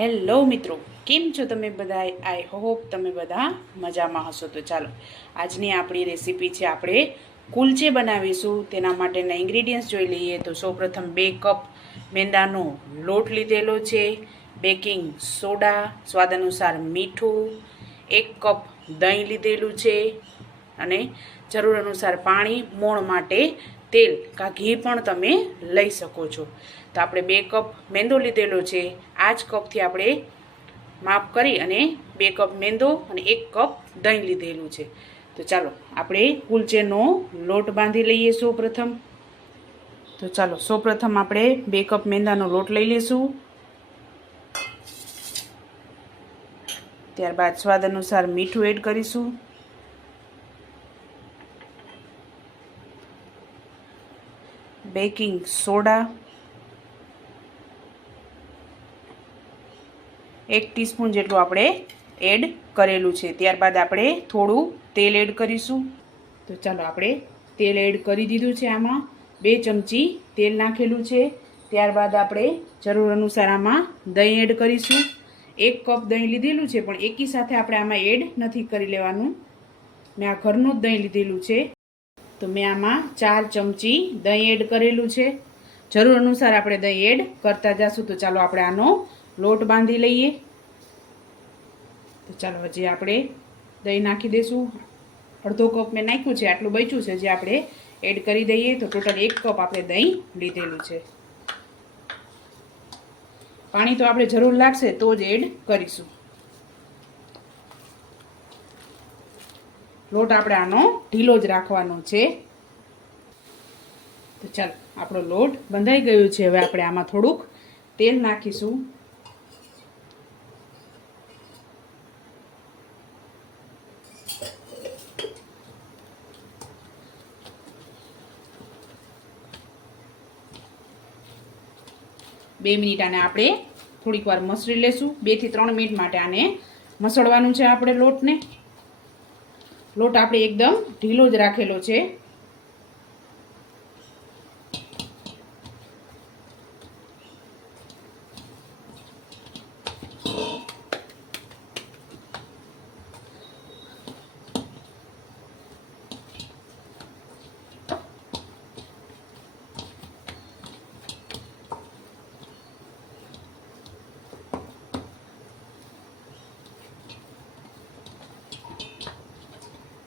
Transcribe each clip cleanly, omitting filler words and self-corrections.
Hello મિત્રો, કેમ છો તમે બધા? આઈ હોપ તમે બધા મજામાં હશો. તો ચાલો આજની આપણી રેસીપી છે, આપણે કુલચે બનાવીશું. તેના માટેના ઇન્ગ્રીડિયન્ટ્સ જોઈ લઈએ. તો સૌપ્રથમ 2 કપ મેંદાનો લોટ લીધેલો છે, બેકિંગ સોડા, સ્વાદ અનુસાર મીઠું, 1 કપ દહીં લીધેલું છે અને જરૂર અનુસાર પાણી, મોણ માટે તેલ કાં ઘી પણ તમે લઈ શકો છો. તો આપણે 2 કપ મેંદો લીધેલો છે. આ જ કપથી આપણે માપ કરી અને 2 કપ મેંદો અને 1 કપ દહીં લીધેલું છે. તો ચાલો આપણે કુલચેનો લોટ બાંધી લઈએ સૌપ્રથમ. તો ચાલો સૌપ્રથમ આપણે 2 કપ મેંદાનો લોટ લઈ લઈશું. ત્યારબાદ સ્વાદ અનુસાર મીઠું એડ કરીશું. બેકિંગ સોડા 1 ટીસ્પૂન જેટલું આપણે એડ કરેલું છે. ત્યારબાદ આપણે થોડું તેલ એડ કરીશું. તો ચાલો આપણે તેલ એડ કરી દીધું છે. આમાં 2 ચમચી તેલ નાખેલું છે. ત્યારબાદ આપણે જરૂર અનુસાર આમાં દહીં એડ કરીશું. 1 કપ દહીં લીધેલું છે, પણ એકી સાથે આપણે આમાં એડ નથી કરી લેવાનું. મેં આ ઘરનું જ દહીં લીધેલું છે. તો મેં આમાં 4 ચમચી દહીં એડ કરેલું છે. જરૂર અનુસાર આપણે દહીં એડ કરતા જઈશું. તો ચાલો આપણે આનો લોટ બાંધી લઈએ. તો ચાલો હજી આપણે દહીં નાખી દઈશું. અડધો કપ મેં નાખ્યું છે, આટલું બચ્યું છે, જે આપણે એડ કરી દઈએ. તો ટોટલ 1 કપ આપણે દહીં લીધેલું છે. પાણી તો આપણે જરૂર લાગશે તો જ એડ કરીશું. લોટ આપણે આનો ઢીલો જ રાખવાનો છે. તો ચાલો આપણો લોટ બંધાઈ ગયો છે. હવે આપણે આમાં થોડુંક તેલ નાખીશું. બે મિનિટ આને આપણે થોડીક વાર મસળી લેશું. 2 થી 3 મિનિટ માટે આને મસળવાનું છે આપણે લોટને. લોટ આપણે એકદમ ઢીલો જ રાખેલો છે.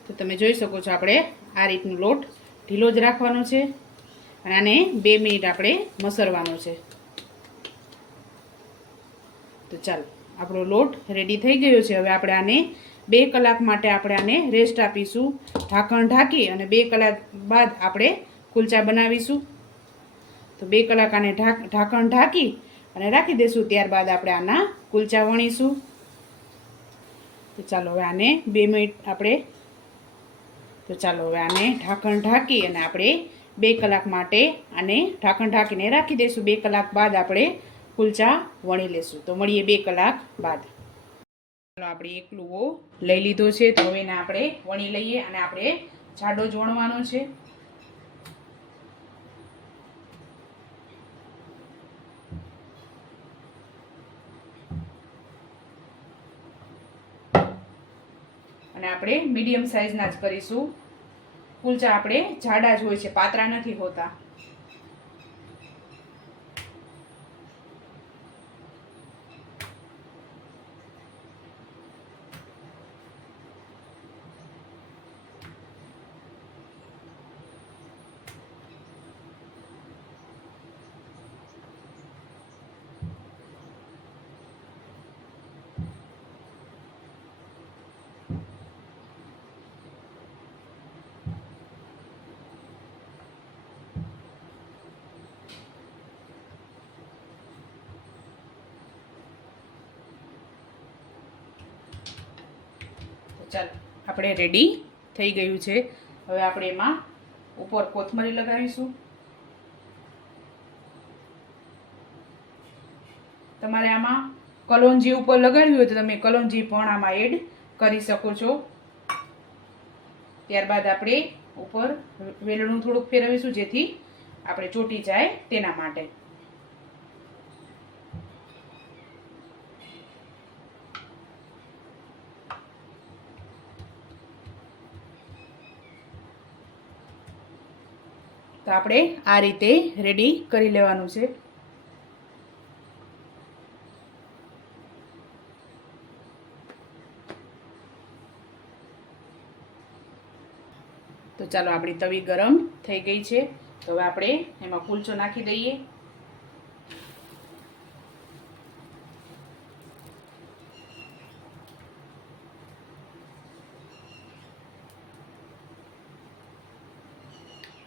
તો તમે જોઈ શકો છો, આપણે આ રીતનું લોટ ઢીલો જ રાખવાનો છે અને આને 2 મિનિટ આપણે મસળવાનો છે. તો ચાલો આપણો લોટ રેડી થઈ ગયો છે. હવે આપણે આને 2 કલાક માટે આપણે આને રેસ્ટ આપીશું. ઢાંકણ ઢાંકી અને 2 કલાક બાદ આપણે કુલચા બનાવીશું. તો 2 કલાક આને ઢાંકણ ઢાંકી અને રાખી દઈશું. ત્યારબાદ આપણે આના કુલચા વણીશું. તો ચાલો હવે આને 2 મિનિટ આપણે ઢાંકણ ઢાંકી અને આપણે 2 કલાક માટે આને ઢાંકણ ઢાંકીને રાખી દઈશું. 2 કલાક બાદ આપણે કુલચા વણી લેશું. તો મળીએ 2 કલાક બાદ. ચાલો આપણે એક લુવો લઈ લીધો છે. તો હવે એને આપણે વણી લઈએ અને આપણે જાડો જ વણવાનો છે. અને આપણે મીડિયમ સાઇઝના જ કરીશું. કુલચા આપણે જાડા જ હોય છે, પાતળા નથી હોતા. ચાલો આપણે રેડી થઈ ગયું છે. હવે આપણે એમાં ઉપર કોથમરી લગાવીશું. તમારે આમાં કલોંજી ઉપર લગાડવી હોય તો તમે કલોંજી પણ આમાં એડ કરી શકો છો. ત્યારબાદ આપણે ઉપર વેલણું થોડુંક ફેરવીશું, જેથી આપણે ચોટી જાય તેના માટે. તો આપણે આ રીતે રેડી કરી લેવાનું છે. તો ચાલો આપણી તવી ગરમ થઈ ગઈ છે. તો હવે આપણે એમાં કુલચો નાખી દઈએ.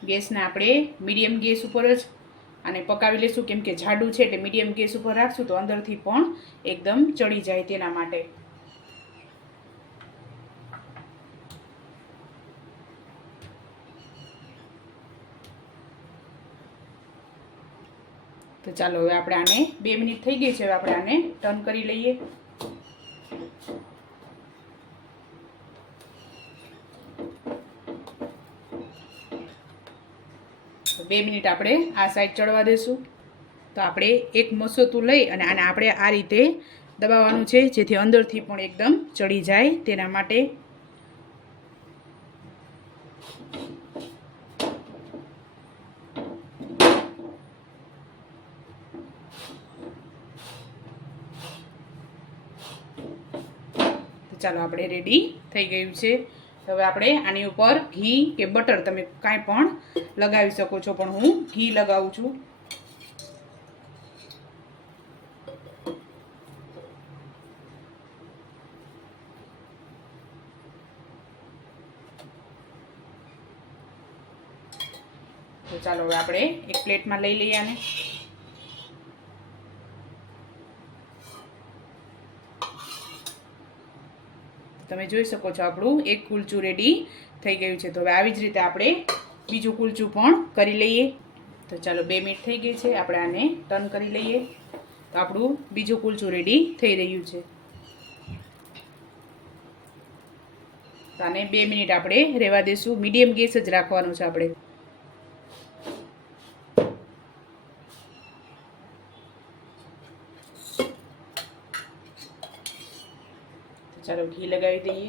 ગેસને આપણે મીડિયમ ગેસ ઉપર જ આને પકાવી લઈશું, કેમ કે જાડું છે એટલે મીડિયમ ગેસ ઉપર રાખશું તો અંદરથી પણ એકદમ ચડી જાય તેના માટે. તો ચાલો હવે આપણે આને 2 મિનિટ થઈ ગઈ છે. હવે આપણે આને ટર્ન કરી લઈએ. તો 2 મિનિટ આપણે આ સાઈડ ચડવા દેશું. તો આપણે એક મસોતું લઈ અને આને આપણે આ રીતે દબાવવાનું છે, જેથી અંદરથી પણ એકદમ ચડી જાય તેના માટે. ચાલો આપણે રેડી થઈ ગયું છે. હવે આપણે આની ઉપર ઘી કે બટર તમે કાંઈ પણ લગાવી શકો છો, પણ હું ઘી લગાવું છું. તો ચાલો હવે આપણે એક પ્લેટમાં લઈ લઈએ આને. તમે જોઈ શકો છો આપણું એક કુલચું રેડી થઈ ગયું છે. તો હવે આવી જ રીતે આપણે બીજું કુલચું પણ કરી લઈએ. તો ચાલો 2 મિનિટ થઈ ગઈ છે. આપણે આને ટર્ન કરી લઈએ. તો આપણું બીજું કુલચું રેડી થઈ રહ્યું છે. તો આને 2 મિનિટ આપણે રહેવા દેશું. મીડિયમ ગેસ જ રાખવાનો છે આપણે. ચાલો ઘી લગાવી દઈએ.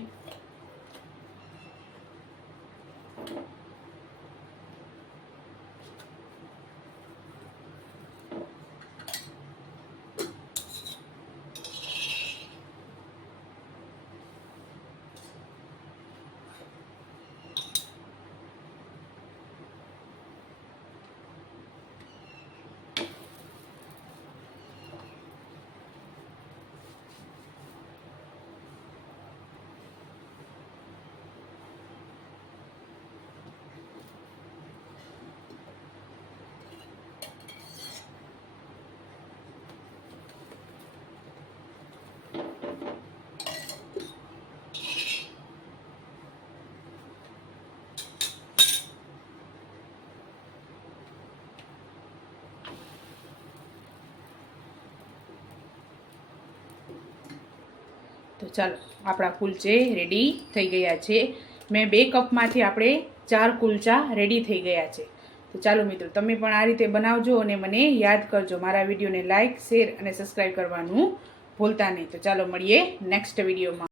તો ચાલો આપણા કુલચે રેડી થઈ ગયા છે. મેં 2 કપમાંથી આપણે 4 કુલચા રેડી થઈ ગયા છે. તો ચાલો મિત્રો, તમે પણ આ રીતે બનાવજો અને મને યાદ કરજો. મારા વિડીયોને લાઇક, શેર અને સબસ્ક્રાઈબ કરવાનું ભૂલતા નહીં. તો ચાલો મળીએ નેક્સ્ટ વિડીયોમાં.